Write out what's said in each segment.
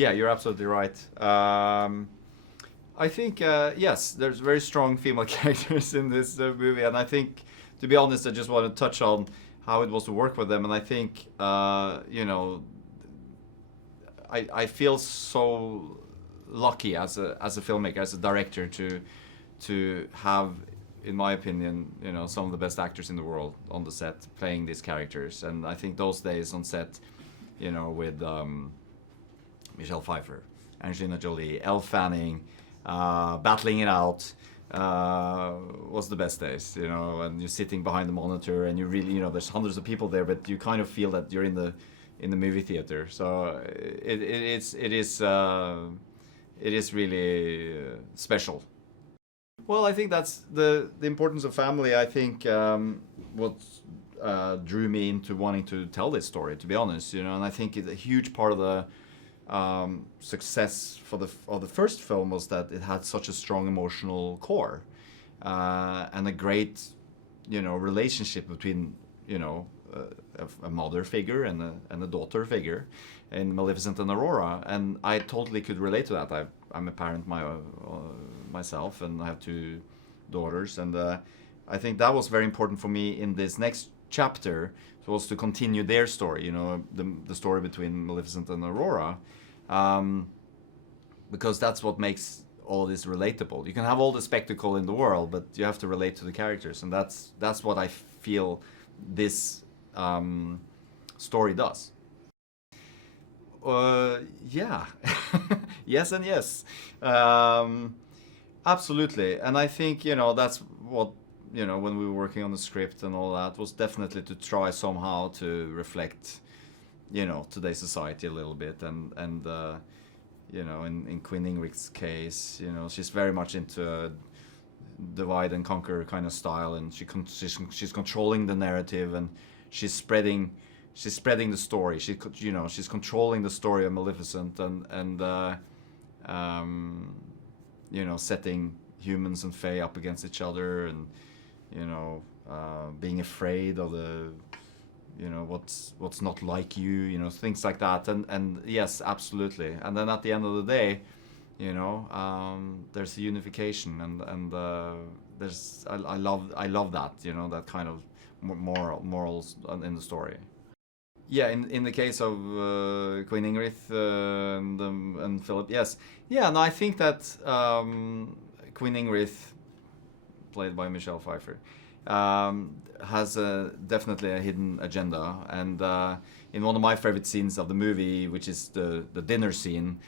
Yeah, you're absolutely right. I think yes, there's very strong female characters in this movie, and I think, to be honest, I just want to touch on how it was to work with them, and I think I feel so lucky as a filmmaker, as a director, to have, in my opinion, some of the best actors in the world on the set playing these characters. And I think those days on set, with Michelle Pfeiffer, Angelina Jolie, Elle Fanning, battling it out, was the best days. And you're sitting behind the monitor, and you really, there's hundreds of people there, but you kind of feel that you're in the movie theater. So it is really special. Well, I think that's the importance of family. I think what drew me into wanting to tell this story, to be honest, and I think a huge part of the success of the first film was that it had such a strong emotional core, and a great, relationship between, a mother figure and a daughter figure in Maleficent and Aurora, and I totally could relate to that. I'm a parent myself, and I have two daughters, and I think that was very important for me in this next chapter, was to continue their story, the story between Maleficent and Aurora, because that's what makes all this relatable. You can have all the spectacle in the world, but you have to relate to the characters, and that's what I feel this story does. Yeah, yes and yes, absolutely. And I think that's what when we were working on the script and all that, was definitely to try somehow to reflect today's society a little bit, and in Queen Ingrid's case, she's very much into a divide and conquer kind of style, and she's controlling the narrative, and she's spreading the story. She's controlling the story of Maleficent, and setting humans and Fae up against each other, and being afraid of the what's not like you, things like that. And yes, absolutely. And then at the end of the day, there's a unification, and there's I love that, that kind of morals in the story. Yeah, in the case of Queen Ingrid and Philip, yes. Yeah, no, I think that Queen Ingrid, played by Michelle Pfeiffer, has definitely a hidden agenda. And in one of my favorite scenes of the movie, which is the dinner scene,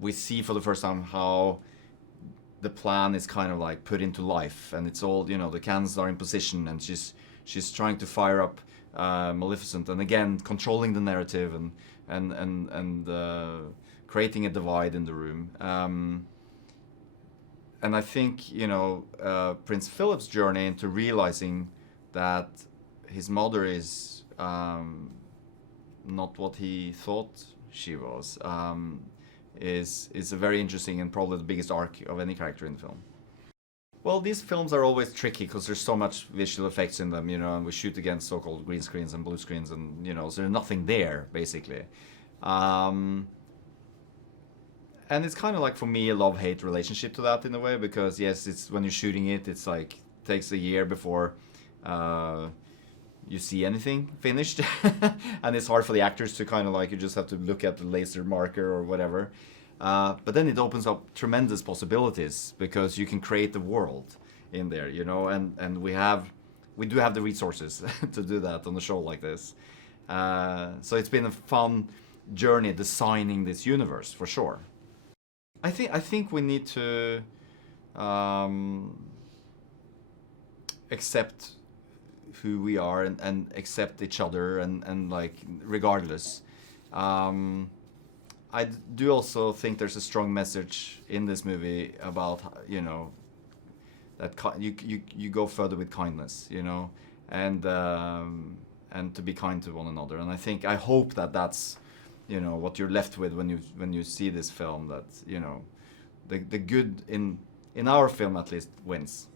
we see for the first time how the plan is kind of like put into life, and it's all, the cannons are in position, and she's trying to fire up Maleficent, and again controlling the narrative, and creating a divide in the room. And I think Prince Philip's journey into realizing that his mother is not what he thought she was, is a very interesting, and probably the biggest arc of any character in the film. Well, these films are always tricky because there's so much visual effects in them, and we shoot against so-called green screens and blue screens, and so there's nothing there basically. And it's kind of like, for me, a love-hate relationship to that in a way, because yes, it's when you're shooting it's like takes a year before you see anything finished, and it's hard for the actors to kind of like, you just have to look at the laser marker or whatever. But then it opens up tremendous possibilities, because you can create the world in there, and we do have the resources to do that on a show like this. So it's been a fun journey designing this universe, for sure. I think we need to accept who we are, and accept each other, and like, regardless. I do also think there's a strong message in this movie about that you go further with kindness, and to be kind to one another. And I hope that that's what you're left with when you see this film, that the good in our film at least wins.